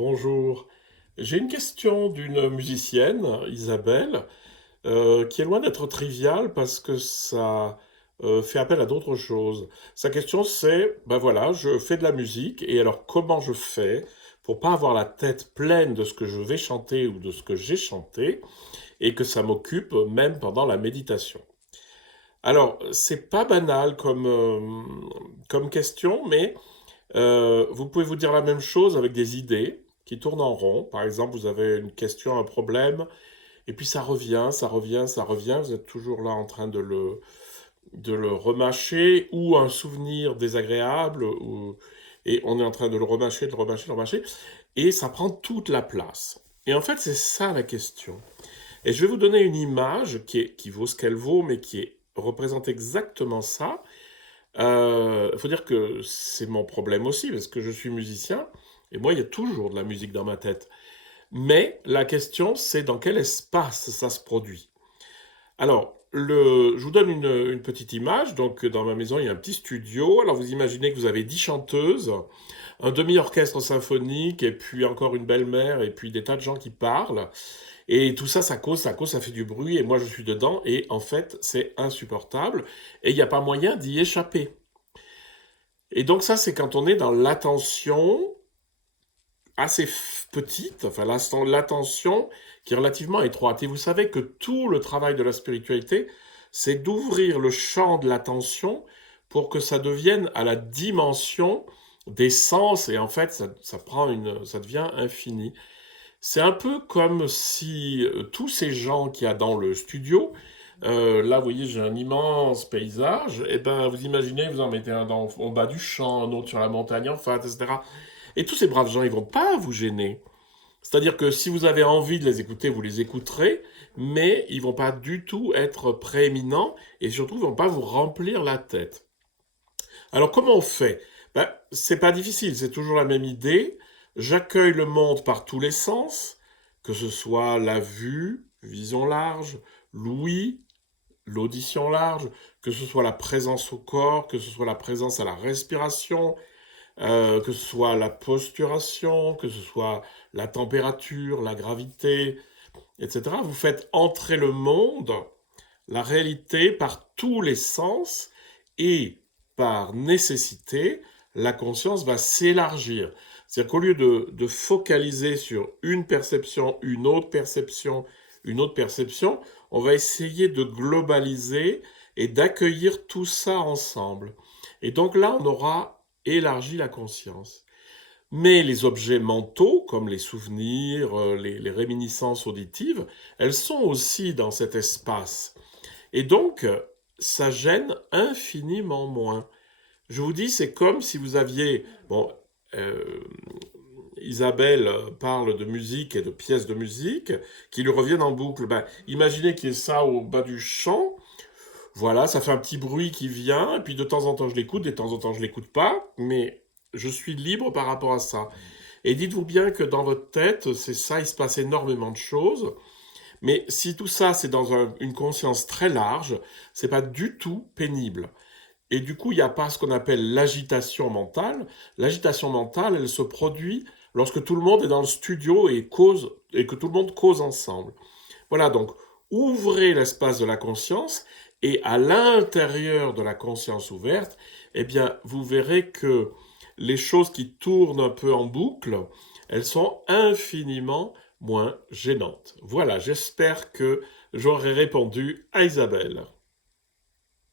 Bonjour. J'ai une question d'une musicienne, Isabelle, qui est loin d'être triviale parce que ça fait appel à d'autres choses. Sa question c'est, ben voilà, je fais de la musique et alors comment je fais pour pas avoir la tête pleine de ce que je vais chanter ou de ce que j'ai chanté et que ça m'occupe même pendant la méditation. Alors, c'est pas banal comme question, mais vous pouvez vous dire la même chose avec des idées qui tournent en rond. Par exemple, vous avez une question, un problème, et puis ça revient, ça revient, ça revient. Vous êtes toujours là en train de le remâcher, ou un souvenir désagréable, et on est en train de le remâcher, de le remâcher, de le remâcher, et ça prend toute la place. Et en fait, c'est ça la question. Et je vais vous donner une image qui vaut ce qu'elle vaut, mais représente exactement ça. Il faut dire que c'est mon problème aussi, parce que je suis musicien, et moi, il y a toujours de la musique dans ma tête. Mais la question, c'est dans quel espace ça se produit. Alors, je vous donne une petite image. Donc, dans ma maison, il y a un petit studio. Alors, vous imaginez que vous avez 10 chanteuses, un demi-orchestre symphonique, et puis encore une belle-mère, et puis des tas de gens qui parlent. Et tout ça, ça cause, ça fait du bruit, et moi, je suis dedans, et en fait, c'est insupportable, et il n'y a pas moyen d'y échapper. Et donc ça, c'est quand on est dans l'attention assez petite, enfin l'attention qui est relativement étroite. Et vous savez que tout le travail de la spiritualité, c'est d'ouvrir le champ de l'attention pour que ça devienne à la dimension des sens, et en fait, ça devient infini. C'est un peu comme si tous ces gens qu'il y a dans le studio, là, vous voyez, j'ai un immense paysage, et ben, vous imaginez, vous en mettez un au bas du champ, un autre sur la montagne en face, etc. Et tous ces braves gens, ils vont pas vous gêner. C'est-à-dire que si vous avez envie de les écouter, vous les écouterez, mais ils vont pas du tout être prééminents, et surtout, ils vont pas vous remplir la tête. Alors, comment on fait? Ben, c'est pas difficile, c'est toujours la même idée. J'accueille le monde par tous les sens, que ce soit la vue, vision large, l'ouïe, l'audition large, que ce soit la présence au corps, que ce soit la présence à la respiration, que ce soit la posturation, que ce soit la température, la gravité, etc. Vous faites entrer le monde, la réalité, par tous les sens, et par nécessité, la conscience va s'élargir. C'est-à-dire qu'au lieu de focaliser sur une autre perception, on va essayer de globaliser et d'accueillir tout ça ensemble. Et donc là, on aura élargi la conscience. Mais les objets mentaux, comme les souvenirs, les réminiscences auditives, elles sont aussi dans cet espace. Et donc, ça gêne infiniment moins. Je vous dis, c'est comme si vous aviez... Bon, euh, Isabelle parle de musique et de pièces de musique qui lui reviennent en boucle. Ben, imaginez qu'il y ait ça au bas du champ. Voilà, ça fait un petit bruit qui vient, et puis de temps en temps je l'écoute, de temps en temps je l'écoute pas, mais je suis libre par rapport à ça. Et dites-vous bien que dans votre tête, c'est ça, il se passe énormément de choses. Mais si tout ça, c'est dans une conscience très large, c'est pas du tout pénible. Et du coup, il n'y a pas ce qu'on appelle l'agitation mentale. L'agitation mentale, elle se produit lorsque tout le monde est dans le studio et cause, et que tout le monde cause ensemble. Voilà, donc ouvrez l'espace de la conscience, et à l'intérieur de la conscience ouverte, eh bien, vous verrez que les choses qui tournent un peu en boucle, elles sont infiniment moins gênantes. Voilà, j'espère que j'aurai répondu à Isabelle.